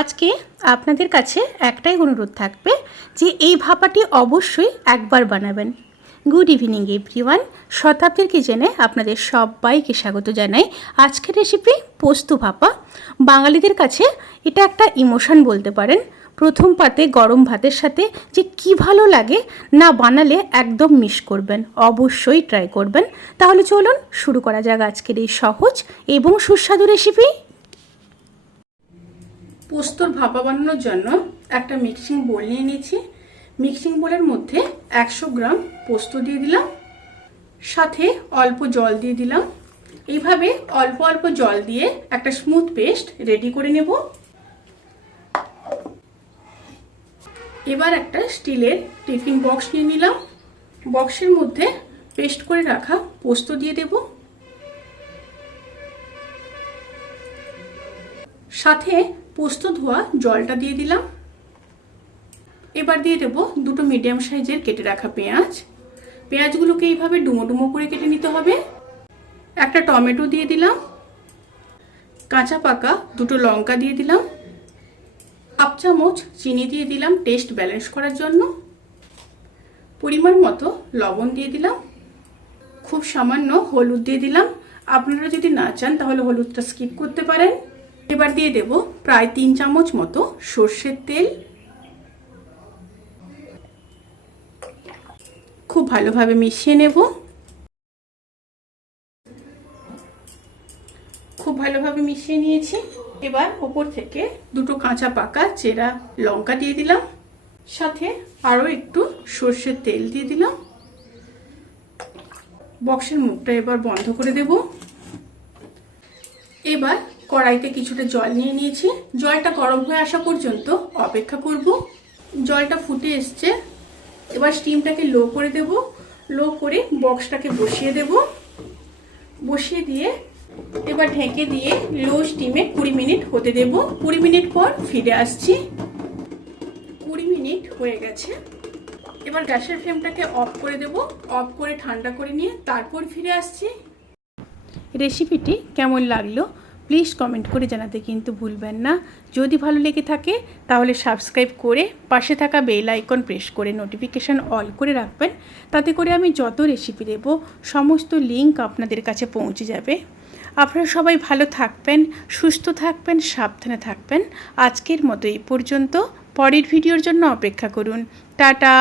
আজকে আপনাদের কাছে একটাই অনুরোধ থাকবে যে এই ভাপাটি অবশ্যই একবার বানাবেন। গুড ইভিনিং এভরিওয়ান, শতাব্দীর কিচেনে আপনাদের সবাইকে স্বাগত জানাই। আজকের রেসিপি পোস্ত ভাপা। বাঙালিদের কাছে এটা একটা ইমোশন বলতে পারেন। প্রথম পাতে গরম ভাতের সাথে যে কি ভালো লাগে, না বানালে একদম মিস করবেন, অবশ্যই ট্রাই করবেন। তাহলে চলুন শুরু করা যাক আজকের এই সহজ এবং সুস্বাদু রেসিপি। পোস্তর ভাপা বানানোর জন্য একটা মিক্সিং বোল নিয়ে নিয়েছি। মিক্সিং বোলের মধ্যে 100 গ্রাম পোস্ত দিয়ে দিলাম, সাথে অল্প জল দিয়ে দিলাম। এইভাবে অল্প অল্প জল দিয়ে একটা স্মুথ পেস্ট রেডি করে নেব। এবার একটা স্টিলের টিফিন বক্স নিয়ে নিলাম। বক্সের মধ্যে পেস্ট করে রাখা পোস্ত দিয়ে দেব, সাথে পোস্ত ধোয়া জলটা দিয়ে দিলাম। এবার দিয়ে দেব দুটো মিডিয়াম সাইজের কেটে রাখা পেঁয়াজ। পেঁয়াজগুলোকে এইভাবে ডুমো ডুমো করে কেটে নিতে হবে। একটা টমেটো দিয়ে দিলাম, কাঁচা পাকা দুটো লঙ্কা দিয়ে দিলাম, হাফ চামচ চিনি দিয়ে দিলাম টেস্ট ব্যালেন্স করার জন্য, পরিমাণ মতো লবণ দিয়ে দিলাম, খুব সামান্য হলুদ দিয়ে দিলাম। আপনারা যদি না চান তাহলে হলুদটা স্কিপ করতে পারেন। এবার দিয়ে দেব প্রায় 3 চামচ মতো সর্ষের তেল। খুব ভালোভাবে মিশিয়ে নেব। খুব ভালোভাবে মিশিয়ে নিয়েছি। এবার ওপর থেকে দুটো কাঁচা পাকা চেরা লঙ্কা দিয়ে দিলাম, সাথে আরও একটু সর্ষের তেল দিয়ে দিলাম। বক্সের মুখটা এবার বন্ধ করে দেব। এবার কড়াইতে কিছুটা জল নিয়ে নিয়েছি। জলটা গরম হয়ে আসা পর্যন্ত অপেক্ষা করব। জলটা ফুটে এসছে। এবার স্টিমটাকে লো করে দেব। লো করে বক্সটাকে বসিয়ে দেব। বসিয়ে দিয়ে এবার ঢেকে দিয়ে লো স্টিমে 20 মিনিট হতে দেব। 20 মিনিট পর ফিরে আসছি। 20 মিনিট হয়ে গেছে। এবার গ্যাসের ফ্লেমটাকে অফ করে দেব। অফ করে ঠান্ডা করে নিয়ে তারপর ফিরে আসছি। রেসিপিটি কেমন লাগলো প্লিজ কমেন্ট করে জানাতে কিন্তু ভুলবেন না। যদি ভালো লেগে থাকে তাহলে সাবস্ক্রাইব করে পাশে থাকা বেল আইকন প্রেস করে নোটিফিকেশান অল করে রাখবেন। তাতে করে আমি যত রেসিপি দেব সমস্ত লিঙ্ক আপনাদের কাছে পৌঁছে যাবে। আপনারা সবাই ভালো থাকবেন, সুস্থ থাকবেন, সাবধানে থাকবেন। আজকের মতো এই পর্যন্ত। পরের ভিডিওর জন্য অপেক্ষা করুন। টাটা।